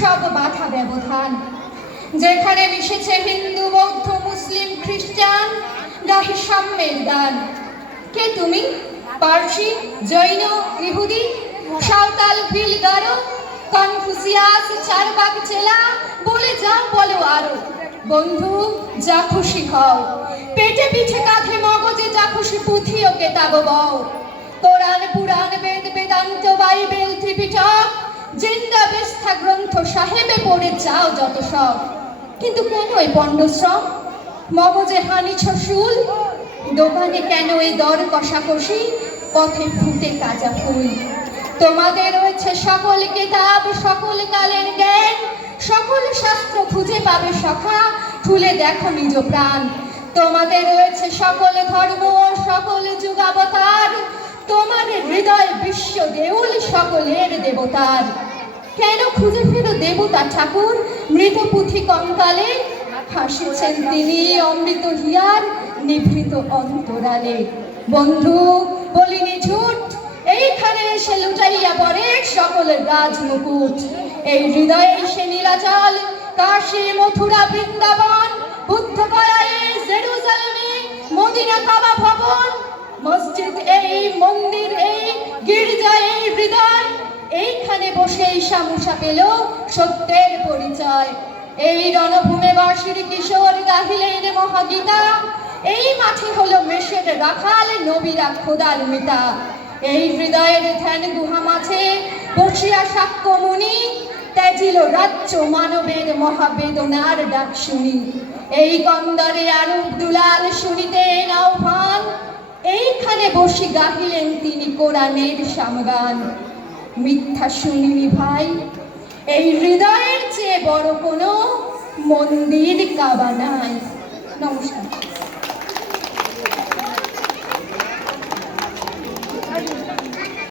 সব বাধা ব্যবধান। যেখানে মিশেছে হিন্দু, বৌদ্ধ, মুসলিম, খ্রিস্টান, গাহি সাম্যের গান। কে তুমি? পার্সি, জৈন, ইহুদি, সাঁওতাল, ভিল, গারো, কনফুসিয়াস, চারবাক, চেলা, বলে যাও বলো আরো। বন্ধু, যা খুশি হও, পেটে পিঠে কাঁধে মগজে যা খুশি পুঁথি ও কেতাব বও। কোরআন, পুরাণ, বেদ, বেদান্ত, বাইবেল, ত্রিপিটক, জিন্দা বেস্থা গ্রন্থ সাহেবে পড়ে যাও যত সব। কিন্তু কেন এই পণ্ডশ্রম? মগজে হানিছ শুল, দোকানে কেন এই দর কষাকষি, পথে ফুটে কাজা ফুল। তোমাদের রয়েছে সকল কিতাব, সকল কালের জ্ঞান, সকল শাস্ত্র খুঁজে পাবে সখা, খুলে দেখো নিজ প্রাণ। তোমাদের রয়েছে সকল ধর্ম, সকল যুগাবতার, তোমার হৃদয় বিশ্ব দেউল, সকলের দেবতার। কেন খুঁজে ফেরো দেবতা ঠাকুর মৃত পুঁথি কঙ্কালে? হাসিছেন তিনি অমৃত হিয়ার নিভৃত অন্তরালে। বন্ধু, বলিনি ঝুট, এইখানে এসে লুটাইয়া পড়ে সকলের রাজ মুকুট। এই হৃদয়ে সে নীলাচল, কাশী, মথুরা, বৃন্দাবন, বুদ্ধ গয়ায়, জেরুজালেমে, মদিনা, কাবা ভবন, মসজিদ এই, মন্দির এই, গির্জা এই, হৃদয় এইখানে বসে ঈশা পেল সত্যের পরিচয়। এই রণভূমে বার্ষির কিশোর গাহিলেন মহাগীতা, এই মাঠে হলো মেষের রাখাল, নবীরা খোদার মিতা। এই হৃদয়ের ধ্যান গুহা মাঝে বসিয়া সাক্ষ্য মুনি, ত্যাজিল রাজ্য মানবের মহাবেদনার ডাক শুনি। এই কন্দরে আরব দুলাল শুনিতেন আহ্বান, এইখানে বসে গাহিলেন তিনি কোরআনের সামগান। মিথ্যা শুনিনি ভাই, এই হৃদয়ের চেয়ে বড় কোনো মন্দির কাবা নাই। নমস্কার।